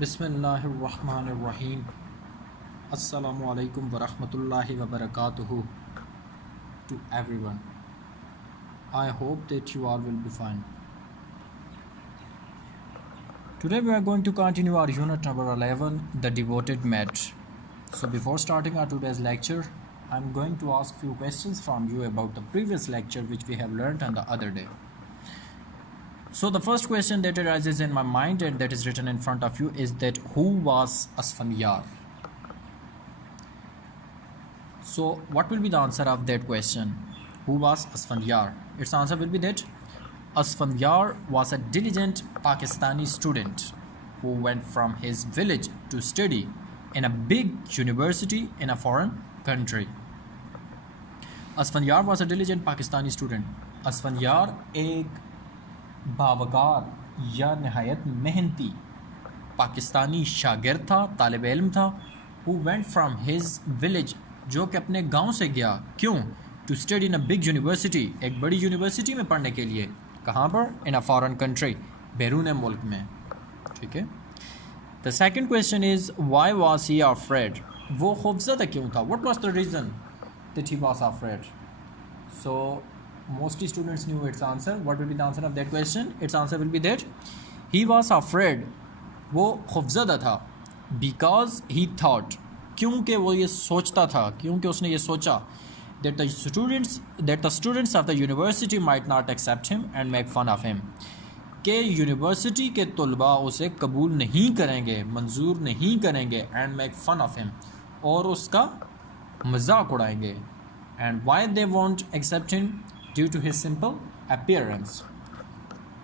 बिस्मिल्लाहिर्रहमानिर्रहीम। अस्सलामु अलैकुम वरहमतुल्लाहि वबरकातुहू to everyone. I hope that you all will be fine. Today we are going to continue our unit number 11, the devoted mate. So before starting our today's lecture, I'm going to ask few questions from you about the previous lecture which we have learned on the other day. So the first question that arises in my mind and that is written in front of you is that who was Asfandyar? So what will be the answer of that question? Who was Asfandyar? Its answer will be that Asfandyar was a diligent Pakistani student who went from his village to study in a big university in a foreign country. Asfandyar was a diligent Pakistani student. Asfandyar एक बावकार या नहायत मेहनती पाकिस्तानी शागिर्द था, तालिब इल्म था, who went from his village, जो कि अपने गांव से गया, क्यों? To study in a big university, एक बड़ी यूनिवर्सिटी में पढ़ने के लिए. कहाँ पर? In a foreign country, बैरून मुल्क में. ठीक है. The second question is why was he afraid? वो खौफज़दा क्यों था? What was the reason that he was afraid? So mostly students knew its answer. What will be the answer of that question? Its answer will be that he was afraid. वो खौफज़दा था because he thought, क्योंकि वो ये सोचता था, क्योंकि उसने ये सोचा that the students of the university might not accept him and make fun of him, कि यूनिवर्सिटी के तलबा उसे कबूल नहीं करेंगे, मंजूर नहीं करेंगे and make fun of him, और उसका मजाक उड़ाएंगे. And why they won't accept him? Due to his simple appearance.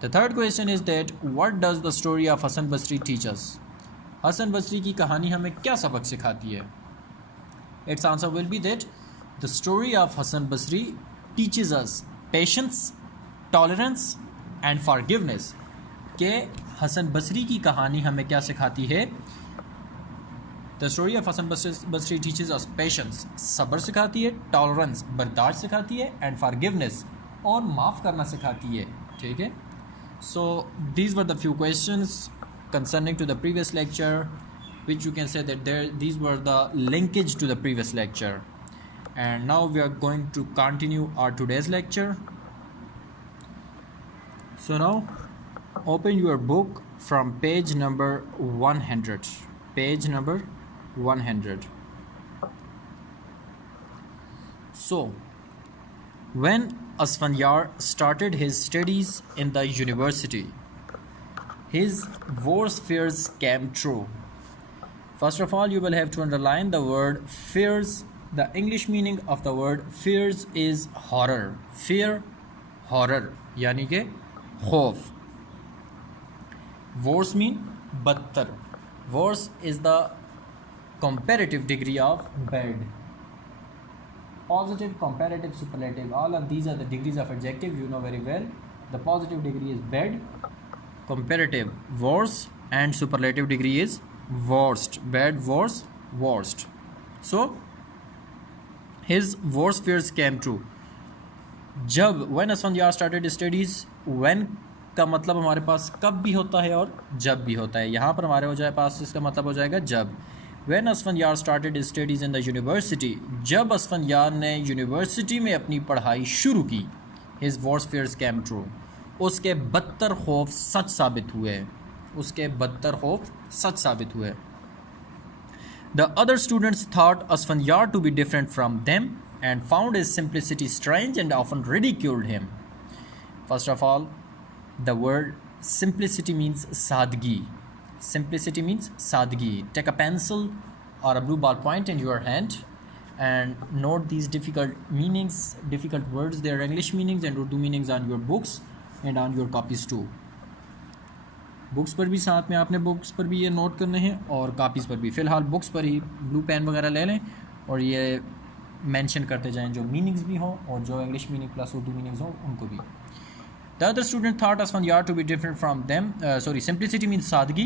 The third question is that what does the story of Hasan Basri teach us? Hasan बसरी की कहानी हमें क्या सबक सिखाती है? Its answer will be that the story of Hasan Basri teaches us patience, tolerance and forgiveness. कि हसन बसरी की कहानी हमें क्या सिखाती है? The story of Hasan Basri teaches us patience, सब्र सिखाती है, tolerance, बर्दाश्त सिखाती है, and forgiveness, और माफ़ करना सिखाती है. ठीक है. So these were the few questions concerning to the previous lecture, which you can say that these were the linkage to the previous lecture. And now we are going to continue our today's lecture. So now open your book from page number 100. Page number 100. So when Asfandyar started his studies in the university, his worst fears came true. First of all, you will have to underline the word fears. The English meaning of the word fears is horror. Fear, horror, यानी के खौफ. Worse mean बदतर. Worse is the comparative degree of bad. Positive, comparative, superlative, all of these are the degrees of adjective, you know very well. The positive degree is bad, comparative worse, and superlative degree is worst. Bad, worse, worst. So his worst fears came true. जब when Asfandyar started studies, when का मतलब हमारे पास कब भी होता है और जब भी होता है. यहाँ पर हमारे हो जाए पास इसका मतलब हो जाएगा जब. When Asfandyar started his studies in the university, जब Asfandyar ने यूनिवर्सिटी में अपनी पढ़ाई शुरू की, his worst fears came true. उसके बदतर खौफ सच साबित हुए. उसके बदतर खौफ सच साबित हुए. The other students thought Asfandyar to be different from them and found his simplicity strange and often ridiculed him. First of all, the word simplicity means sadgi. Simplicity means sadgi. Take a pencil or a blue ballpoint in your hand and note these difficult meanings, difficult words, their English meanings and Urdu meanings on your books and on your copies too. Books पर भी साथ में आपने books पर भी ये note करने हैं और कापीज़ पर भी. फ़िलहाल बुक्स पर ही ब्लू पेन वगैरह ले लें और ये मेंशन करते जाएं जो मीनिंग्स भी हों और जो English meaning plus Urdu meanings हों उनको भी. The other student thought Asfandyar to be different from them. Simplicity means sadgi.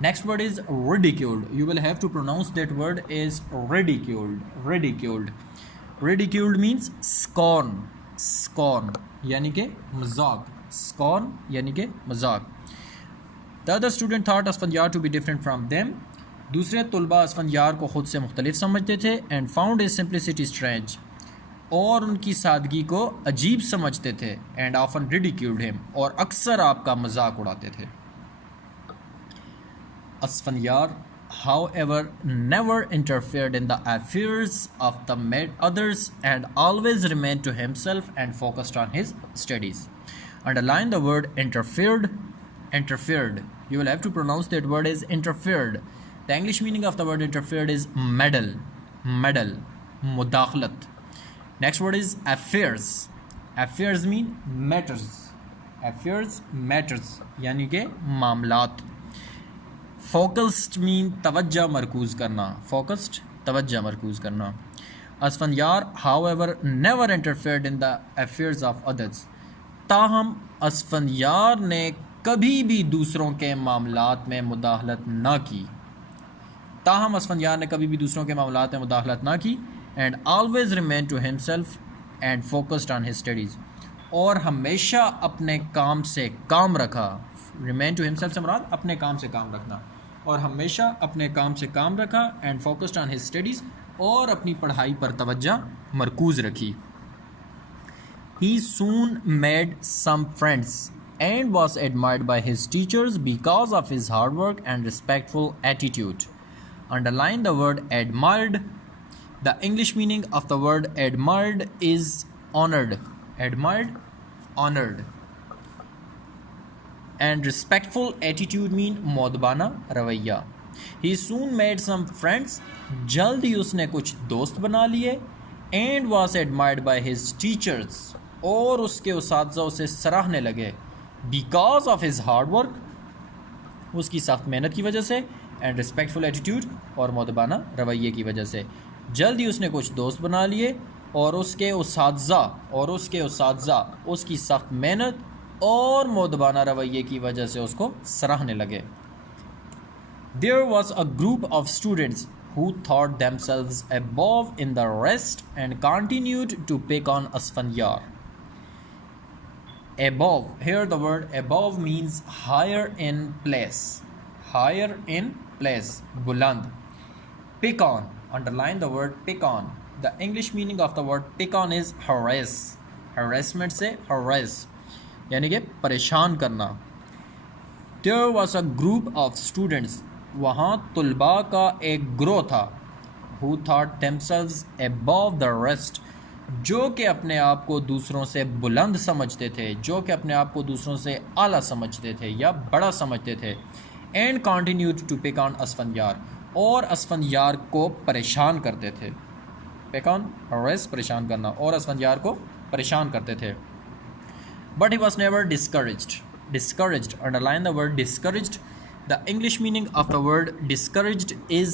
Next word is ridiculed. You will have to pronounce that word is ridiculed. Ridiculed. Ridiculed means scorn. Scorn यानी के मजाक. Scorn यानी के मजाक. The other student thought Asfandyar to be different from them, दूसरे तलबा असफंयार को ख़ुद से मुख्तलिफ समझते थे। And found his simplicity strange, और उनकी सादगी को अजीब समझते थे। एंड ऑफन रिडिक्यूल्ड हिम, और अक्सर आपका मजाक उड़ाते थे। असफंयार however never interfered in the affairs of the others and always remained to himself and focused on his studies. Underline the word interfered. Interfered, you will have to pronounce that word is interfered. The English meaning of the word interfered is meddle, meddle, mudakhalat. Next word is affairs. Affairs mean matters. Affairs matters यानी के मामलात। Focused mean तवज्जो मरकूज़ करना, focused तवज्जो मरकूज़ करना। Asfandyar however never interfered in the affairs of others, ताहम असफंयार ने कभी भी दूसरों के मामलात में मुदाखलत ना की। ताहम असफंयार ने कभी भी दूसरों के मामलात में मुदाखलत ना की। And always remain to himself and focused on his studies, और हमेशा अपने काम से काम रखा। रिमेन टू हिमसेल्फ से मुराद अपने काम से काम रखना, और हमेशा अपने काम से काम रखा। And focused on his studies, और अपनी पढ़ाई पर तवज्जो मरकूज़ रखी। He soon made some friends and was admired by his teachers because of his hard work and respectful attitude. Underline the word admired. The English meaning of the word admired is honoured. Admired, honoured. And respectful attitude mean मोदबाना रवैया। He soon made some friends, जल्द ही उसने कुछ दोस्त बना लिए। And was admired by his teachers, और उसके उसातिज़ा उसे सराहने लगे। Because of his hard work, उसकी सख्त मेहनत की वजह से। एंड रिस्पेक्टफुल एटीट्यूड, और मोदबाना रवैये की वजह से। जल्द ही उसने कुछ दोस्त बना लिए, और उसके उसातिज़ा उसकी सख्त मेहनत और मोदबाना रवैये की वजह से उसको सराहने लगे। There was a group of students who thought themselves above in the rest and continued to pick on Asfanyar. Above, here the word above means higher in place. Higher in place, buland. Pick on, underline the word pick on. The English meaning of the word pick on is harass. Harassment से harass यानी कि परेशान करना। There was a group of students, वहाँ तुलबा का एक ग्रोह था। Who thought themselves above the rest, जो कि अपने आप को दूसरों से बुलंद समझते थे, जो कि अपने आप को दूसरों से आला समझते थे या बड़ा समझते थे। And continued to pick on असफंयार, और असफंयार को परेशान करते थे। Pick on, harass, परेशान करना, और असफंयार को परेशान करते थे। But he was never discouraged. Discouraged, underline the word discouraged. The English meaning of the word discouraged is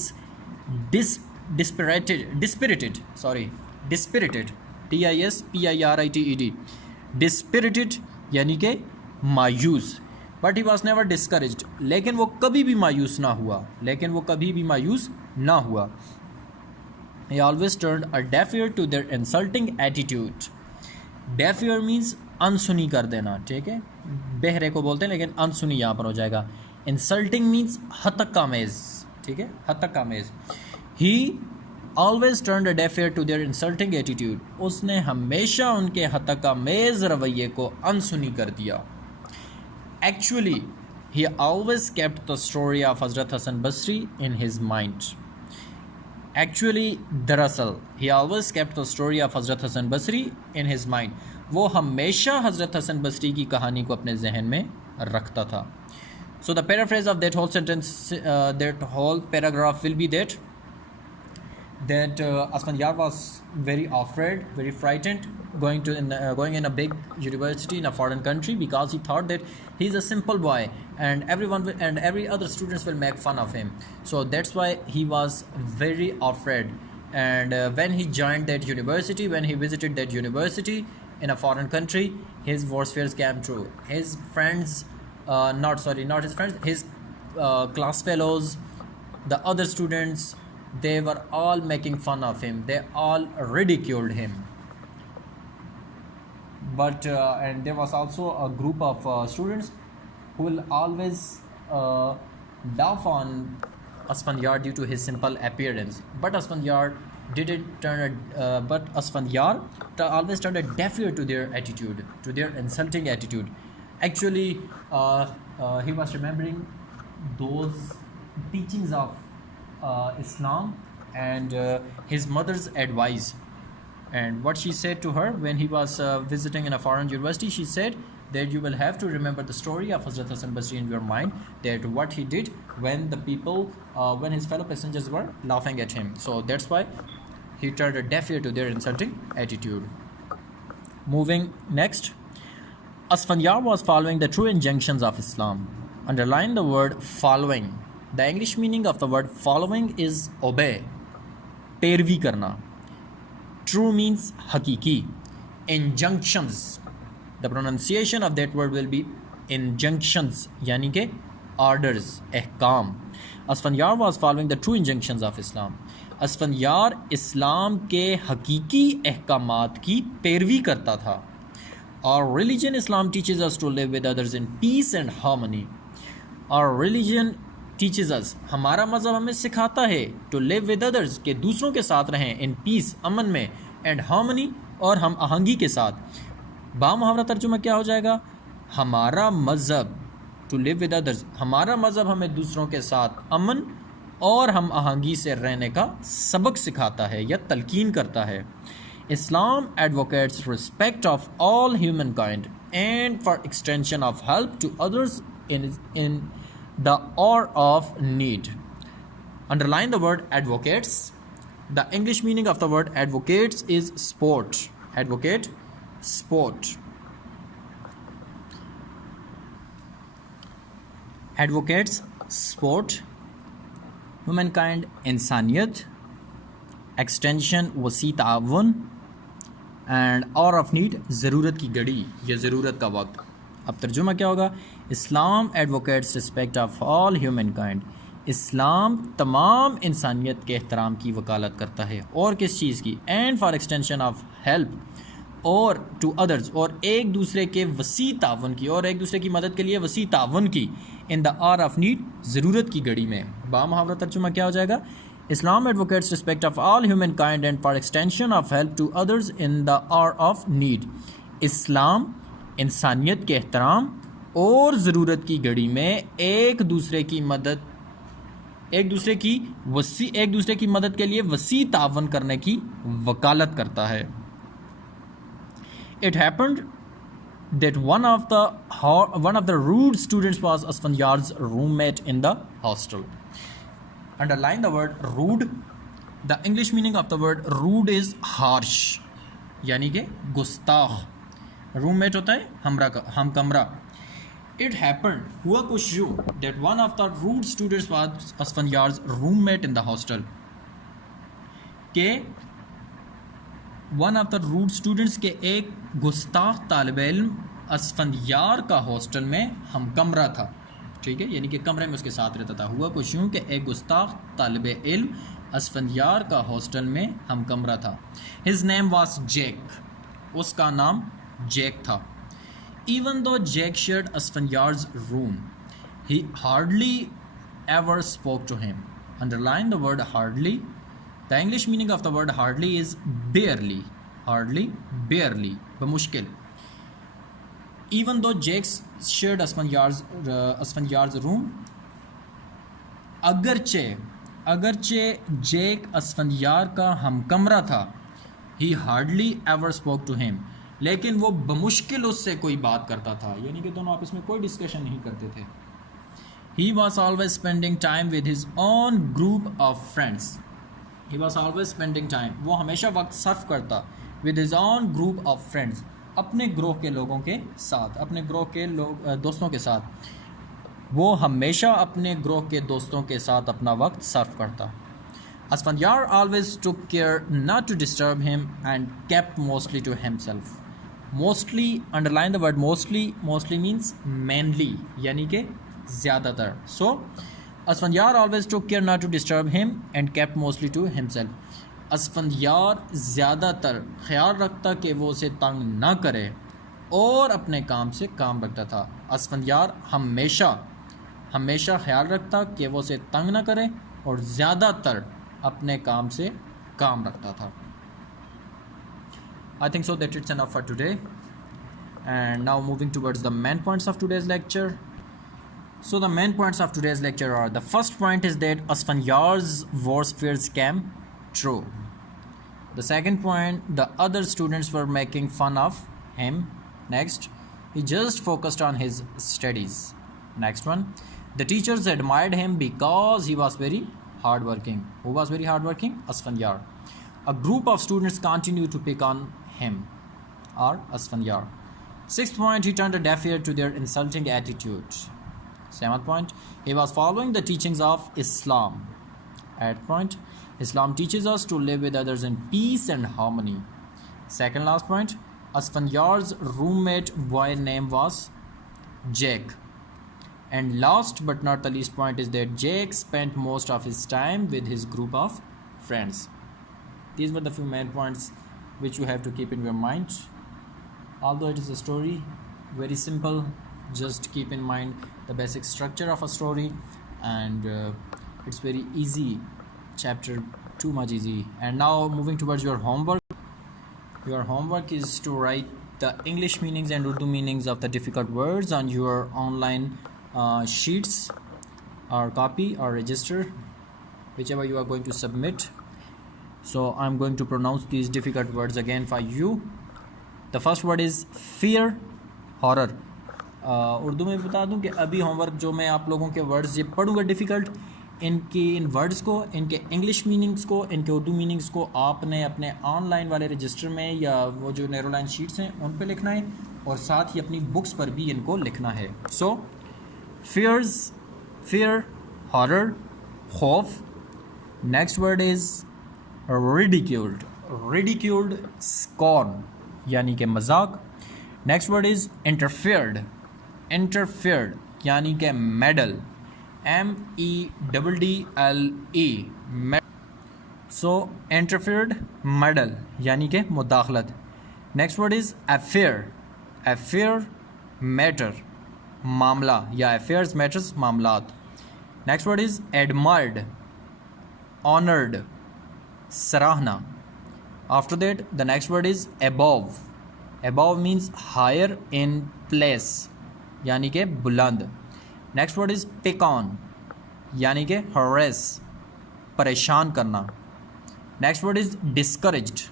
dispirited. Dispirited. Dispirited. Dispirited यानी कि मायूस। But he was never discouraged. लेकिन वो कभी भी मायूस ना हुआ। He always turned a deaf ear to their insulting attitude. Deaf ear means अनसुनी कर देना, ठीक है। बहरे को बोलते हैं लेकिन अनसुनी यहाँ पर हो जाएगा। इंसल्टिंग मीन्स हतकामेज, ठीक है, हतकामेज। He always turned a deaf ear to their insulting attitude, उसने हमेशा उनके हतकामेज रवैये को अनसुनी कर दिया। Actually he always kept the story of Hazrat Hasan Basri in his mind. Actually दरअसल he always kept the story of Hazrat Hasan Basri in his mind, वो हमेशा हज़रत हसन बसरी की कहानी को अपने जहन में रखता था। So the paraphrase of that whole sentence, that whole paragraph will be that Asfanyar was very afraid, very frightened, going in a big university in a foreign country, because he thought that he's a simple boy and every other students will make fun of him. So that's why he was very afraid. And when he joined that university, when he visited that university in a foreign country, his worst fears came true. His friends, not his friends, his class fellows, the other students, they were all making fun of him. They all ridiculed him. But and there was also a group of students who will always laugh on Asfandyar due to his simple appearance, but Asfandyar always turned a deaf ear to their attitude, to their insulting attitude. Actually, he was remembering those teachings of Islam and his mother's advice. And what she said to her when he was visiting in a foreign university, she said that you will have to remember the story of Hazrat Hassan Basri in your mind, that what he did when the people, when his fellow passengers were laughing at him. So that's why he turned a deaf ear to their insulting attitude. Moving next. Asfandyar was following the true injunctions of Islam. Underline the word following. The English meaning of the word following is obey, पैरवी करना. True means hakiki. Injunctions. The pronunciation of that word will be injunctions, यानी के orders, ehkam. Asfandyar was following the true injunctions of Islam. असफंयार इस्लाम के हकीकी अहकामात की पैरवी करता था. Our religion Islam teaches us to live with others in peace and harmony. Our religion teaches us, हमारा मज़हब हमें सिखाता है to live with others, कि दूसरों के साथ रहें in peace, अमन में, and harmony, और हम आहंगी के साथ. बामुहावरा तर्जुमा क्या हो जाएगा? हमारा मज़हब to live with others, हमारा मज़हब हमें दूसरों के साथ अमन और हम आहंगी से रहने का सबक सिखाता है या तलकीन करता है. Islam advocates respect of all humankind and for extension of help to others in the hour of need. Underline the word advocates. The English meaning of the word advocates is sport. Advocate, sport. Advocates, sport. Humankind, इंसानियत. Extension, वसी तावन. And hour of need, ज़रूरत की घड़ी या ज़रूरत का वक्त. अब तर्जुमा क्या होगा? Islam advocates respect of all humankind. इस्लाम तमाम इंसानियत के एहतराम की वकालत करता है. और किस चीज़ की? And for extension of help और टू अदर्स, और एक दूसरे के वसी तावन की, और एक दूसरे की मदद के लिए वसी तावन की. In the hour of need, ज़रूरत की घड़ी में. बामुहावरा तर्जुमा क्या हो जाएगा? Islam advocates respect of all humankind and for extension of help to others in the hour of need. इस्लाम इंसानियत के एहतराम और ज़रूरत की घड़ी में एक दूसरे की मदद के लिए वसी तावन करने की वकालत करता है. It happened that one of the rude students was Asfandyar's roommate in the hostel. Underline the word rude. The English meaning of the word rude is harsh, यानी कि गुस्ताख. रूममेट होता है हम कमरा. It happened, हुआ कुछ यूं, that one of the rude students was Asfandyar's roommate in the hostel. के one of the rude students के एक गुस्ताख तालिब इल्म असफंदियार का हॉस्टल में हम कमरा था. ठीक है, यानी कि कमरे में उसके साथ रहता था. हुआ कुछ यूँ कि एक गुस्ताख तालिब इल्म असफंदियार का हॉस्टल में हम कमरा था. His name was Jake. उसका नाम जैक था. Even though Jake shared Asfandyar's room, he hardly ever spoke to him. Underline the word hardly. The English meaning of the word hardly is barely. Hardly, barely, बमुश्किल. Even though Jake shared Asfandyar's room, अगरचे जेक असफंदियार का हम कमरा था, he hardly ever spoke to him, लेकिन वो बमुश्किल उससे कोई बात करता था, यानी कि दोनों आपस में कोई डिस्कशन नहीं करते थे. He was always spending time with his own group of friends. He was always spending time, वो हमेशा वक्त सर्फ करता with his own group of friends, अपने ग्रोह के लोगों के साथ, अपने ग्रोह के दोस्तों के साथ. वो हमेशा अपने ग्रोह के दोस्तों के साथ अपना वक्त सर्व करता. Asfandyar always took care not to disturb him and kept mostly to himself. Mostly, underline the word mostly. Mostly means mainly, यानी कि ज़्यादातर. So, Asfandyar always took care not to disturb him and kept mostly to himself. Asfandyar ज़्यादातर ख्याल रखता कि वो उसे तंग ना करे और अपने काम से काम रखता था. असफंदियार हमेशा ख्याल रखता कि वो उसे तंग ना करे और ज़्यादातर अपने काम से काम रखता था. I think so that it's enough for today. And now moving towards the main points of today's lecture. So the main points of today's lecture are: the first point is that Asfanyar's worst fears came true. The second point, the other students were making fun of him. Next, he just focused on his studies. Next one, the teachers admired him because he was very hardworking. Who was very hardworking? Asfanyar. A group of students continued to pick on him, or Asfanyar. Sixth point, he turned a deaf ear to their insulting attitude. Seventh point, he was following the teachings of Islam. Eighth point, Islam teaches us to live with others in peace and harmony. Second last point, Asfanyar's roommate boy name was Jake. And last but not the least point is that Jake spent most of his time with his group of friends. These were the few main points which you have to keep in your mind. Although it is a story, very simple, just keep in mind the basic structure of a story, and it's very easy. Chapter too much easy. And now moving towards your homework. Your homework is to write the English meanings and Urdu meanings of the difficult words on your online sheets or copy or register, whichever you are going to submit. So I'm going to pronounce these difficult words again for you. The first word is fear, horror. Urdu में बता दूं कि अभी homework जो मैं आप लोगों के वर्ड्स ये पढ़ूंगा डिफ़िकल्ट, इन वर्ड्स को, इनके इंग्लिश मीनिंग्स को, इनके उर्दू मीनिंग्स को आपने अपने ऑनलाइन वाले रजिस्टर में या वो जो नैरोलाइन शीट्स हैं उन पे लिखना है, और साथ ही अपनी बुक्स पर भी इनको लिखना है. सो fear, horror, खौफ. Next word is ridiculed, scorn यानी कि मजाक. नेक्स्ट वर्ड इज़ interfered यानी कि meddle, MEDDLE. So interfered, meddle यानी कि मुदाखलत. Next word is affair, matter, मामला, या affairs, matters, मामलात. Next word is admired, honored, सराहना. After that, the next word is above. Above means higher in place, यानी कि बुलंद. Next word is pick on, यानी कि harass, परेशान करना. Next word is discouraged.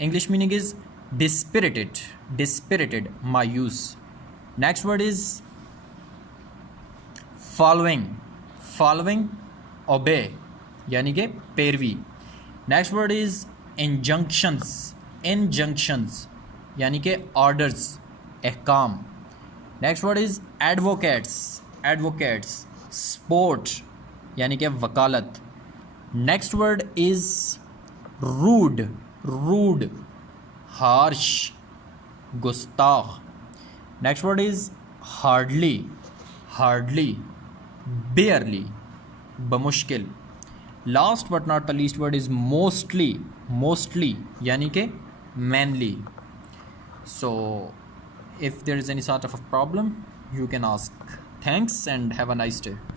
English meaning is dispirited, मायूस. Next word is following, obey, यानी कि पैरवी. नेक्स्ट वर्ड इज़ इंजंक्शंस, यानी कि ऑर्डर्स, अहकाम. Next word is advocates, support यानी कि वकालत. Next word is rude, harsh, गुस्ताख. Next word is hardly, barely, बमुश्किल. Last but not the least word is mostly यानी कि mainly. So if there is any sort of a problem you can ask. Thanks and have a nice day.